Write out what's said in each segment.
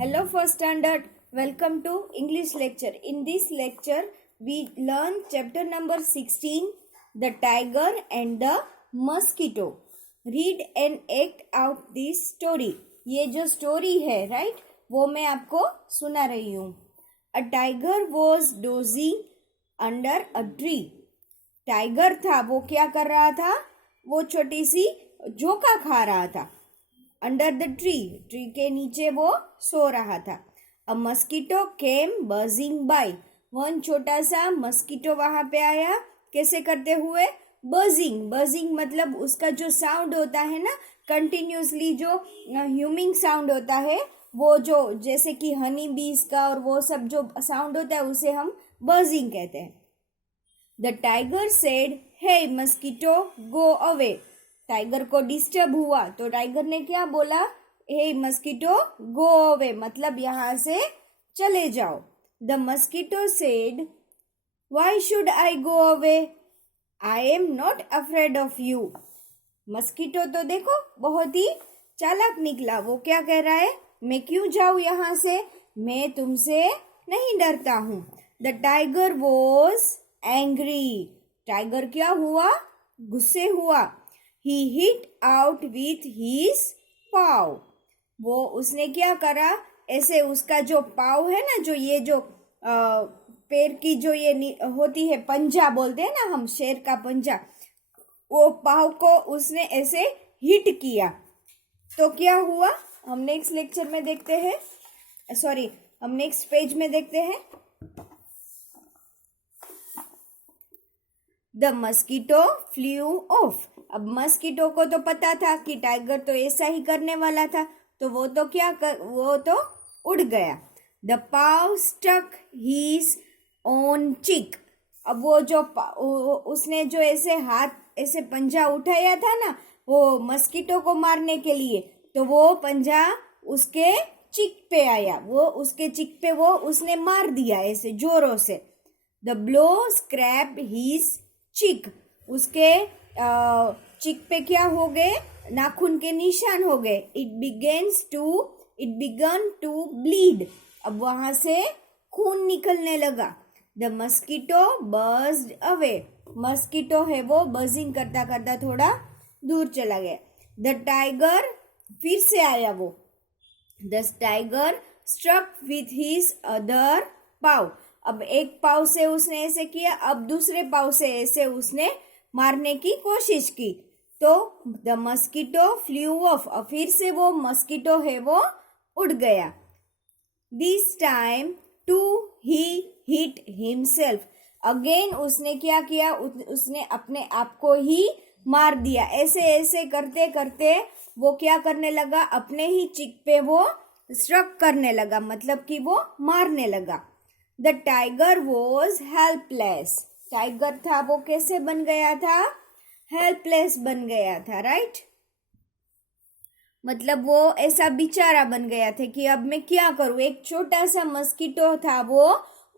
Hello first standard, welcome to English lecture. In this lecture we learn chapter number 16, the tiger and the mosquito. Read and act out this story. ये जो story है right, वो मैं आपको सुना रही हूँ. A tiger was dozing under a tree. Tiger था, वो क्या कर रहा था? वो छोटी सी झोंका खा रहा था. अंडर द ट्री के नीचे वो सो रहा था. अ मस्कीटो केम बजिंग बाय. वन छोटा सा मस्कीटो वहां पे आया. कैसे करते हुए? बजिंग मतलब उसका जो साउंड होता है ना, कंटिन्यूसली जो ह्यूमिंग साउंड होता है, वो जो जैसे कि हनी बीज का और वो सब जो साउंड होता है उसे हम बजिंग कहते हैं. The tiger said, hey mosquito go away. Tiger को डिस्टर्ब हुआ तो टाइगर ने क्या बोला? हे मस्कीटो गो अवे, मतलब यहाँ से चले जाओ. The mosquito said, why should I go away? I am not afraid of you. Mosquito तो देखो बहुत ही चालाक निकला. वो क्या कह रहा है? मैं क्यों जाऊं यहाँ से? मैं तुमसे नहीं डरता हूं. The tiger was angry. Tiger क्या हुआ? गुस्से हुआ. He hit out with his paw. वो उसने क्या करा? ऐसे उसका जो पाव है ना, जो ये जो पैर की जो ये होती है, पंजा बोलते हैं ना हम, शेर का पंजा, वो पाव को उसने ऐसे हिट किया. तो क्या हुआ? हम नेक्स्ट लेक्चर में देखते हैं, हम नेक्स्ट पेज में देखते हैं. The mosquito flew off. अब मस्कीटो को तो पता था कि टाइगर तो ऐसा ही करने वाला था, तो वो तो वो तो उड़ गया. The paw stuck his own cheek. अब वो जो उसने जो ऐसे हाथ ऐसे पंजा उठाया था ना, वो मस्कीटो को मारने के लिए, तो वो पंजा उसके चिक पे आया. वो उसके चिक पे वो उसने मार दिया ऐसे जोरों से. द ब्लो स्क्रैप हीज चिक. उसके चिक पे क्या हो गए? नाखून के निशान हो गए. It began to bleed. अब वहां से खून निकलने लगा. The mosquito buzzed away. Mosquito है वो बजिंग करता करता थोड़ा दूर चला गया. द टाइगर फिर से आया वो. The tiger struck with his other paw. अब एक पाव से उसने ऐसे किया, अब दूसरे पाव से ऐसे उसने मारने की कोशिश की. तो द मस्कीटो फ्लू ऑफ. और फिर से वो मस्कीटो है वो उड़ गया. This time too he hit himself. Again उसने क्या किया? उसने अपने आप को ही मार दिया. ऐसे ऐसे करते करते वो क्या करने लगा? अपने ही चिक पे वो स्ट्रक करने लगा, मतलब कि वो मारने लगा. The tiger was helpless. Tiger था वो कैसे बन गया था? हेल्पलेस बन गया था, राइट? मतलब वो ऐसा बेचारा बन गया था कि अब मैं क्या करूं. एक छोटा सा मस्कीटो था, वो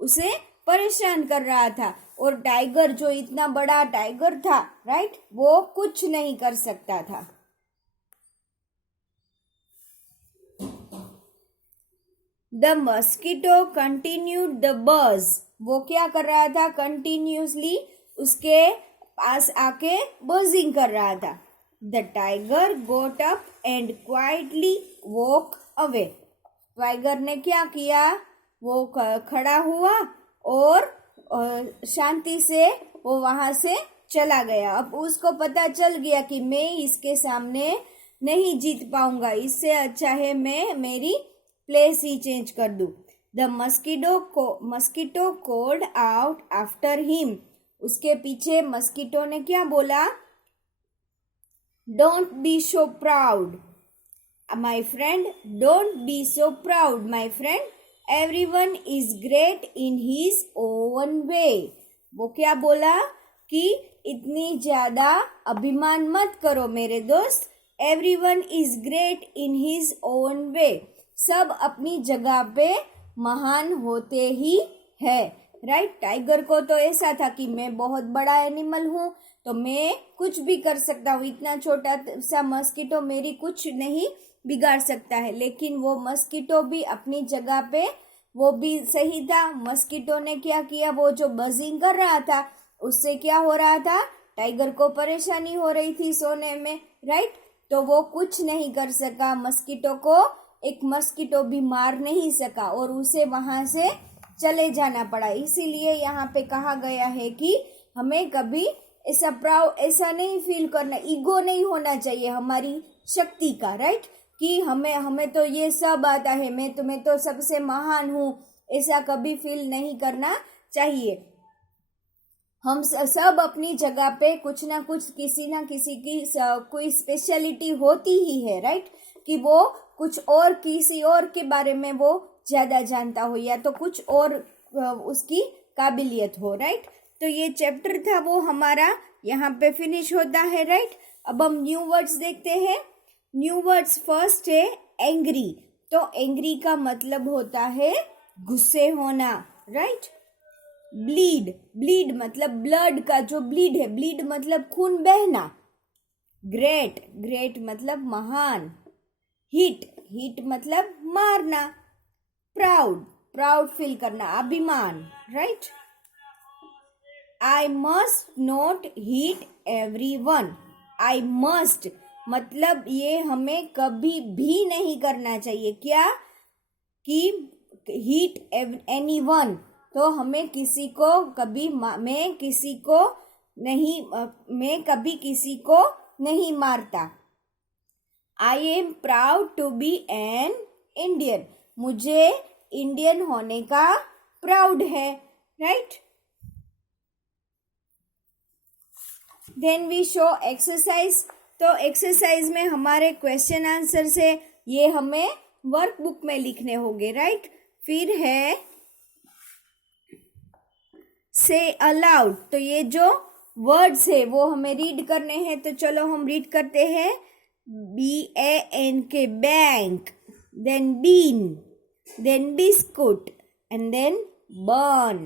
उसे परेशान कर रहा था, और टाइगर जो इतना बड़ा टाइगर था, राइट, वो कुछ नहीं कर सकता था. द मस्कीटो कंटिन्यूड द बज. वो क्या कर रहा था? कंटिन्यूसली उसके पास आके बजिंग कर रहा था. The tiger goat up and quietly walk away. Tiger ने क्या किया? वो खड़ा हुआ और शांति से वो वहां से चला गया. अब उसको पता चल गया कि मैं इसके सामने नहीं जीत पाऊंगा, इससे अच्छा है मैं मेरी प्लेस ही चेंज कर दूं. The mosquito called out after him. उसके पीछे मस्कीटो ने क्या बोला? Don't be so proud my friend. Don't be so proud my friend. Everyone is great in his own way. वो क्या बोला? कि इतनी ज्यादा अभिमान मत करो मेरे दोस्त. Everyone is great in his own way. सब अपनी जगह पे महान होते ही है, राइट? टाइगर को तो ऐसा था कि मैं बहुत बड़ा एनिमल हूं, तो मैं कुछ भी कर सकता हूँ. इतना छोटा सा मस्कीटो मेरी कुछ नहीं बिगाड़ सकता है। लेकिन वो मस्कीटो भी अपनी जगह पे वो भी सही था। मस्कीटो ने क्या किया, वो जो बजिंग कर रहा था उससे क्या हो रहा था, टाइगर को परेशानी हो रही थी सोने में, राइट। तो वो कुछ नहीं कर सका, मस्कीटो को एक मस्कीटो भी मार नहीं सका और उसे वहां से चले जाना पड़ा। इसीलिए यहाँ पे कहा गया है कि हमें कभी ऐसा प्राउड, ऐसा नहीं फील करना, ईगो नहीं होना चाहिए हमारी शक्ति का, राइट। कि हमें तो ये सब आता है, मैं तो सबसे महान हूँ, ऐसा कभी फील नहीं करना चाहिए। हम सब अपनी जगह पे कुछ ना कुछ, किसी ना किसी की कोई स्पेशलिटी होती ही है, राइट। कि वो कुछ और किसी और के बारे में वो ज्यादा जानता हो या तो कुछ और उसकी काबिलियत हो, राइट। तो ये चैप्टर था वो हमारा यहाँ पे फिनिश होता है, राइट। अब हम न्यू वर्ड्स देखते हैं। न्यू वर्ड्स फर्स्ट है एंग्री। तो एंग्री का मतलब होता है गुस्से होना, राइट। ब्लीड, ब्लीड मतलब ब्लड का जो ब्लीड है, ब्लीड मतलब खून बहना। ग्रेट, ग्रेट मतलब महान। हिट, हिट मतलब मारना। प्राउड, प्राउड फील करना, अभिमान, right. I must not hit everyone. I must मतलब ये हमें कभी भी नहीं करना चाहिए, क्या, कि हिट एनीवन, तो हमें किसी को कभी, मैं कभी किसी को नहीं मारता। I am proud to be an Indian. मुझे इंडियन होने का प्राउड है, right. Then we show exercise. तो एक्सरसाइज में हमारे क्वेश्चन आंसर से ये हमें वर्कबुक में लिखने होंगे, राइट। फिर है से अलाउड। तो ये जो वर्ड्स है वो हमें रीड करने हैं, तो चलो हम रीड करते हैं। BANK bank, then bean, then biscuit and then burn.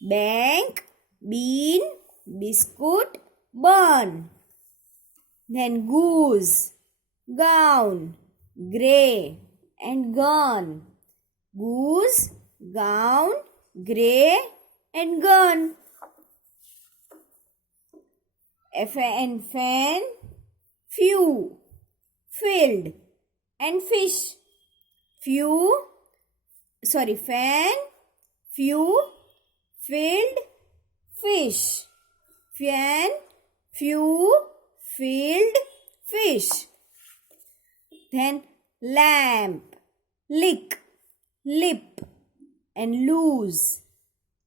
Bank, bean, biscuit, burn. Then goose, gown, grey and gone. Goose, gown, grey and gone. Fan, fan, few, filled and fish. Fan, few, filled, fish. Fan, few, filled, fish. Then lamp, lick, lip and lose.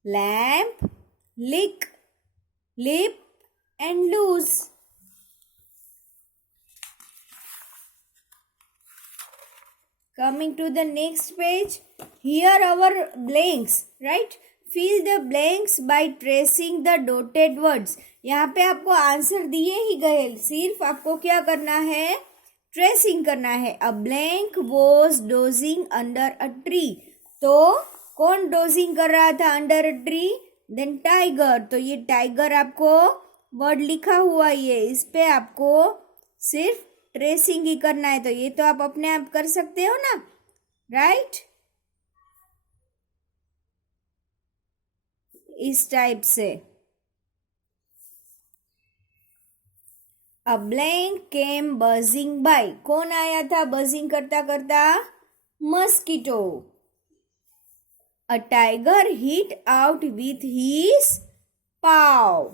Lamp, lick, lip and lose. Coming to the next page, here our blanks, right. Fill the blanks by tracing the dotted words. यहाँ पे आपको answer दिए ही गए, सिर्फ आपको क्या करना है, ट्रेसिंग करना है। A blank was dozing under a tree. तो कौन डोजिंग कर रहा था under a tree, then tiger. तो ये टाइगर आपको वर्ड लिखा हुआ ये, इस पे आपको सिर्फ ट्रेसिंग ही करना है। तो ये तो आप अपने आप कर सकते हो ना, राइट। इस टाइप से a blank came buzzing by. कौन आया था बजिंग करता करता, mosquito. A tiger hit out with his paw.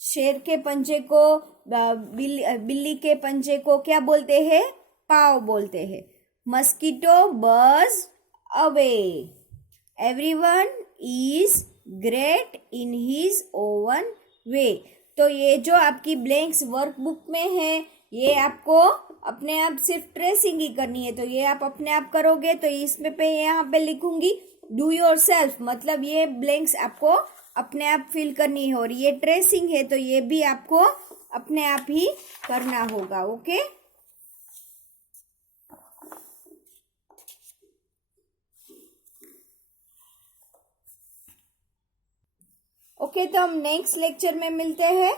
शेर के पंजे को, बिल्ली के पंजे को क्या बोलते हैं, पाव बोलते हैं। Mosquito buzz away. Everyone is great in his own way. तो ये जो आपकी ब्लैंक्स वर्कबुक में है, ये आपको अपने आप सिर्फ ट्रेसिंग ही करनी है। तो ये आप अपने आप करोगे। तो इसमें पे यहाँ पे लिखूंगी डू योर सेल्फ, मतलब ये ब्लैंक्स आपको अपने आप फिल करनी है। और ये ट्रेसिंग है तो ये भी आपको अपने आप ही करना होगा, ओके। ओके, तो हम नेक्स्ट लेक्चर में मिलते हैं।